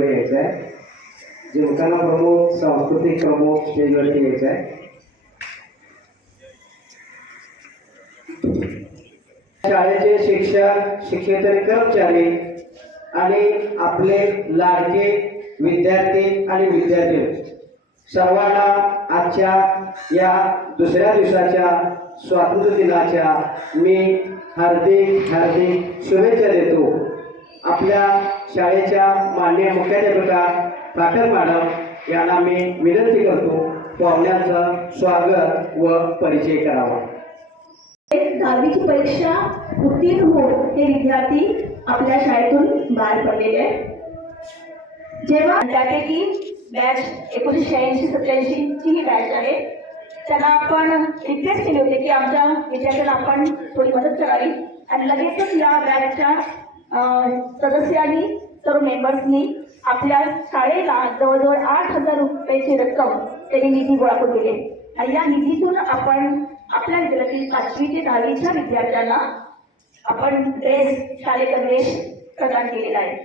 यायचं आहे. जिमखाना प्रमुख सांस्कृतिक प्रमुख स्टेजवरती यायचं आहे. शाळेचे शिक्षक शिक्षेतर कर्मचारी आणि आपले लाडके विद्यार्थी आणि विद्यार्थी. सर्वांना आजच्या या दुसऱ्या दिवसाच्या स्वातंत्र्य दिनाच्या मी हार्दिक हार्दिक शुभेच्छा देतो. आपल्या शाळेच्या मान्य मुख्याध्यापिका पाटल मॅडम यांना मी विनंती करतो पाहुण्याचं स्वागत व परिचय करावा. दहावीची परीक्षा उत्तीर्ण होऊन हे विद्यार्थी आपल्या शाळेतून बाहेर पडलेले आहेत. जेव्हा त्यापैकी बॅच एकोणीसशे शहाऐंशी सत्याऐंशीची ही बॅच आहे त्यांना आपण रिक्वेस्ट केले होते की आमच्या विद्यार्थ्यांना आपण थोडी मदत करावी. आणि लगेचच या बॅचच्या सदस्यांनी सर्व मेंबर्सनी आपल्या शाळेला जवळजवळ आठ हजार रुपयाची रक्कम त्यांनी निधी गोळा करून दिली. आणि या निधीतून आपण आपल्या विद्यालयातील पाचवी ते दहावीच्या विद्यार्थ्यांना आपण ड्रेस शाळेचा ड्रेस प्रदान केलेला आहे.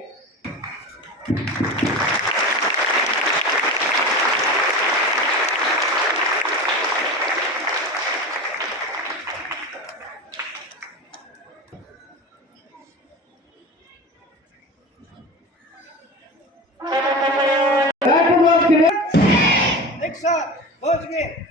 एक साथ पहुंच गए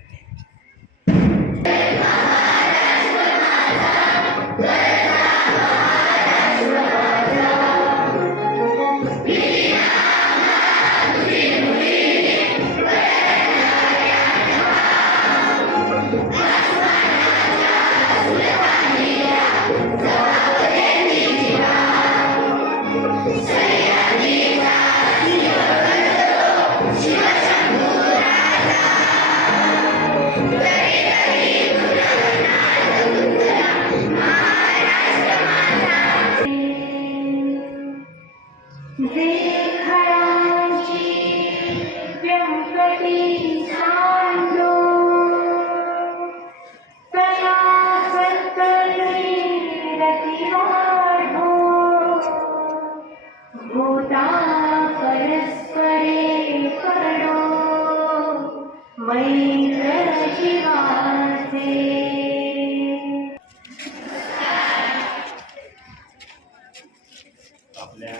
परस्परे करो मैत्र जीवाचे आपल्या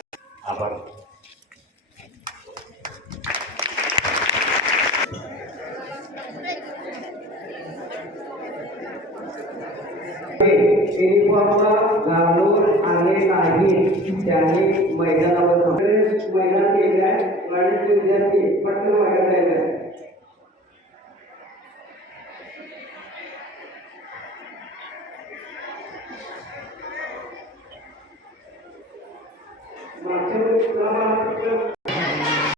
आभार नाही त्यांनी मैदानावर मैदान केले आहे गणित विद्यार्थी पटकन मैदान राहिले मागच्या वेळेस क्रमांक